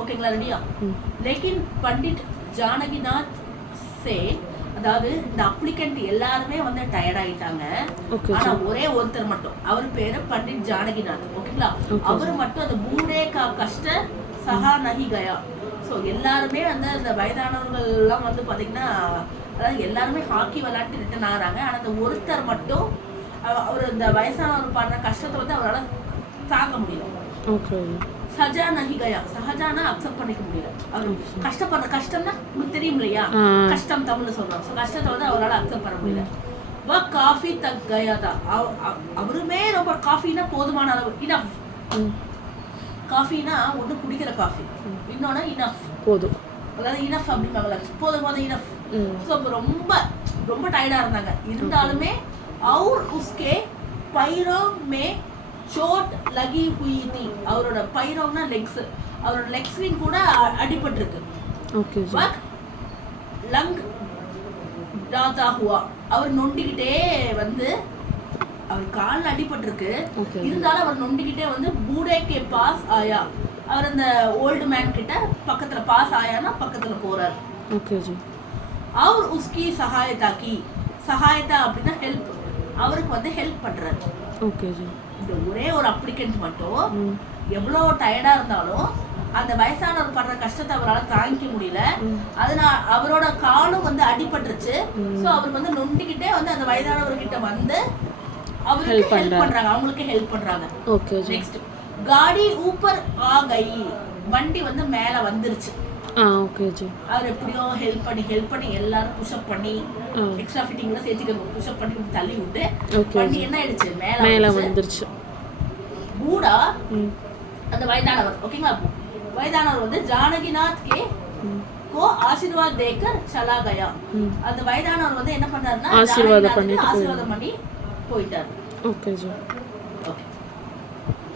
ஓகேங்களா, ரெடியா? लेकिन पंडित जानकीनाथ से அதாவது இந்த அப்ளிகன்ட் எல்லாருமே வந்து டயர்ட் ஆயிட்டாங்க. ஆனா ஒரே ஒருத்தர் மட்டும், அவர் பேரு பண்டிட் ஜானகிநாத். ஓகேங்களா, அவர் மட்டும் அந்த பூடே கா கஷ்ட சஹா நஹி கயா. ஸோ எல்லாருமே வந்து அந்த வயதானவர்கள் எல்லாம் வந்து பாத்தீங்கன்னா, அதாவது எல்லாருமே ஹாக்கி விளையாட்டு ரிட்டர்ன் ஆகுறாங்க. ஆனா அந்த ஒருத்தர் மட்டும் அவர் இந்த வயசானவர் படுற கஷ்டத்தை வந்து அவரால் தாங்க முடியல. சஜா நஹி கயா, சஹஜானா அக்செப்ட் பண்ணிக்க முடியல. அவர் கஷ்டப்படுற கஷ்டம்னா உங்களுக்கு தெரியும் இல்லையா, கஷ்டம் தமிழ்ல சொல்றோம். ஸோ கஷ்டத்தை வந்து அவரால் அக்செப்ட் பண்ண முடியல. வா காஃபி தக் கயா தான், அவருமே ரொம்ப காஃபினா போதுமான அளவு, இனஃப். காஃபினா ஒன்று குடிக்கிற காஃபி, இன்னொன்று இனஃப், போதும். அதாவது இனஃப் அப்படிம்பாங்கல்ல, போதும் போதும் இனஃப். ஸோ அப்போ ரொம்ப ரொம்ப டயர்டாக இருந்தாங்க. இருந்தாலுமே அவர் உஸ்கே பைரோ மே சோட் லகி ஹுயி தி, அவரோட பைரோனா லெக்ஸ், அவரோட லெக்ஸ்லையும் கூட அடிபட்டிருக்கு. ஓகே, பட் லங் டாதா ஹுவா, அவர் நொண்டிக்கிட்டே வந்து, அவர் காலில் அடிபட்டிருக்கு. இருந்தாலும் அவர் நொண்டிக்கிட்டே வந்து பூடே கே பாஸ் ஆயா, அவர் அந்த ஓல்டு மேன் கிட்ட பக்கத்துல பாஸ் ஆயானா பக்கத்துல போறாரு. Okay G. அவர் உஸ்கி சகாயதா கி, சகாயதா அப்படின்னா ஹெல்ப், அவருக்கு வந்து ஹெல்ப் பண்றாரு. Okay G. இந்த ஒரே ஒரு அப்ளிகன்ட் மட்டும் எவ்வளோ டயர்டா இருந்தாலும் அந்த வயசானவர் படுற கஷ்டத்தை அவரால் தாங்கிக்க முடியல. அதனால அவரோட காலும் வந்து அடிபட்டுருச்சு. ஸோ அவருக்கு வந்து நொண்டிக்கிட்டே வந்து அந்த வயதானவர்கிட்ட வந்து அவருக்கு ஹெல்ப் பண்றாங்க, அவங்களுக்கு ஹெல்ப் பண்றாங்க. ஓகே. நெக்ஸ்ட், காடி ஊப்பர் ஆ கை, வண்டி வந்து மேல வந்துருச்சு. Okay G. அவர் எப்படியோ ஹெல்ப் பண்ணி எல்லாரும் புஷ்அப் பண்ணி எக்ஸ்ட்ரா ஃபிட்டிங்ல சேர்த்துக்கங்க, புஷ்அப் பண்ணி தள்ளி விட்டு வண்டி என்ன ஆயிடுச்சு, மேல வந்துருச்சு. பூடா அந்த வயதானவர், ஓகேங்களா, வயதானவர் வந்து ஜானகிநாத் கே கோ ஆசீர்வாத் தேக்கர் சலா கயா. அந்த வயதானவர் வந்து என்ன பண்ணாருன்னா ஆசீர்வாதம் பண்ணி போயிட்டார். Okay G.